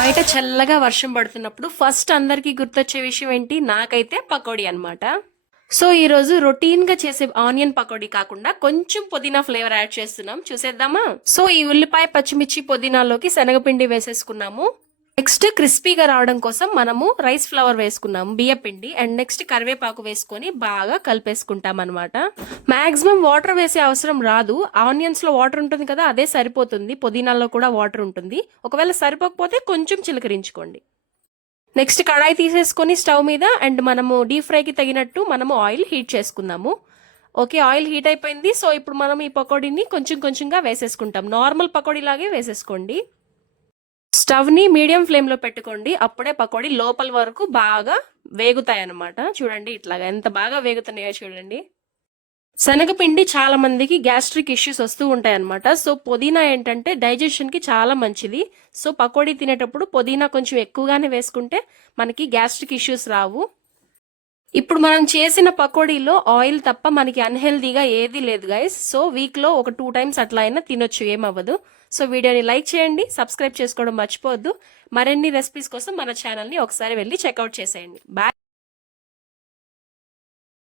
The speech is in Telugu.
బయట చల్లగా వర్షం పడుతున్నప్పుడు ఫస్ట్ అందరికి గుర్తొచ్చే విషయం ఏంటి? నాకైతే పకోడీ అన్నమాట. సో ఈ రోజు రొటీన్ గా చేసే ఆనియన్ పకోడీ కాకుండా కొంచెం పుదీనా ఫ్లేవర్ యాడ్ చేస్తున్నాం. చూసేద్దామా? సో ఈ ఉల్లిపాయ, పచ్చిమిర్చి, పుదీనాలోకి శనగపిండి వేసేసుకున్నాము. నెక్స్ట్ క్రిస్పీగా రావడం కోసం మనము రైస్ ఫ్లవర్ వేసుకున్నాము, బియ్య పిండి. అండ్ నెక్స్ట్ కరివేపాకు వేసుకొని బాగా కలిపేసుకుంటాం అనమాట. మాక్సిమం వాటర్ వేసే అవసరం రాదు. ఆనియన్స్ లో వాటర్ ఉంటుంది కదా, అదే సరిపోతుంది. పుదీనాలో కూడా వాటర్ ఉంటుంది. ఒకవేళ సరిపోకపోతే కొంచెం చిలకరించుకోండి. నెక్స్ట్ కడాయి తీసేసుకొని స్టవ్ మీద అండ్ మనము డీప్ ఫ్రైకి తగినట్టు మనము ఆయిల్ హీట్ చేసుకుందాము. ఓకే, ఆయిల్ హీట్ అయిపోయింది. సో ఇప్పుడు మనం ఈ పకోడీని కొంచెం కొంచెంగా వేసేసుకుంటాం. నార్మల్ పకోడీ లాగే వేసేసుకోండి. స్టవ్ ని మీడియం ఫ్లేమ్ లో పెట్టుకోండి. అప్పుడే పకోడీ లోపల వరకు బాగా వేగుతాయి అన్నమాట. చూడండి ఇట్లాగా ఎంత బాగా వేగుతున్నాయో చూడండి. శనగపిండి చాలా మందికి గ్యాస్ట్రిక్ ఇష్యూస్ వస్తూ ఉంటాయి అనమాట. సో పుదీనా ఏంటంటే డైజెషన్ కి చాలా మంచిది. సో పకోడీ తినేటప్పుడు పుదీనా కొంచెం ఎక్కువగానే వేసుకుంటే మనకి గ్యాస్ట్రిక్ ఇష్యూస్ రావు. ఇప్పుడు మనం చేసిన పకోడీలో ఆయిల్ తప్ప మనకి అన్హెల్దీగా ఏది లేదు గైస్. సో వీక్ లో ఒక 2 టైమ్స్ అట్లా అయినా తినొచ్చు, ఏమవ్వదు. సో వీడియోని లైక్ చేయండి, సబ్స్క్రైబ్ చేసుకోవడం మర్చిపోవద్దు. మరిన్ని రెసిపీస్ కోసం మన ఛానల్ ని ఒకసారి వెళ్ళి చెక్అవుట్ చేసేయండి. బాయ్.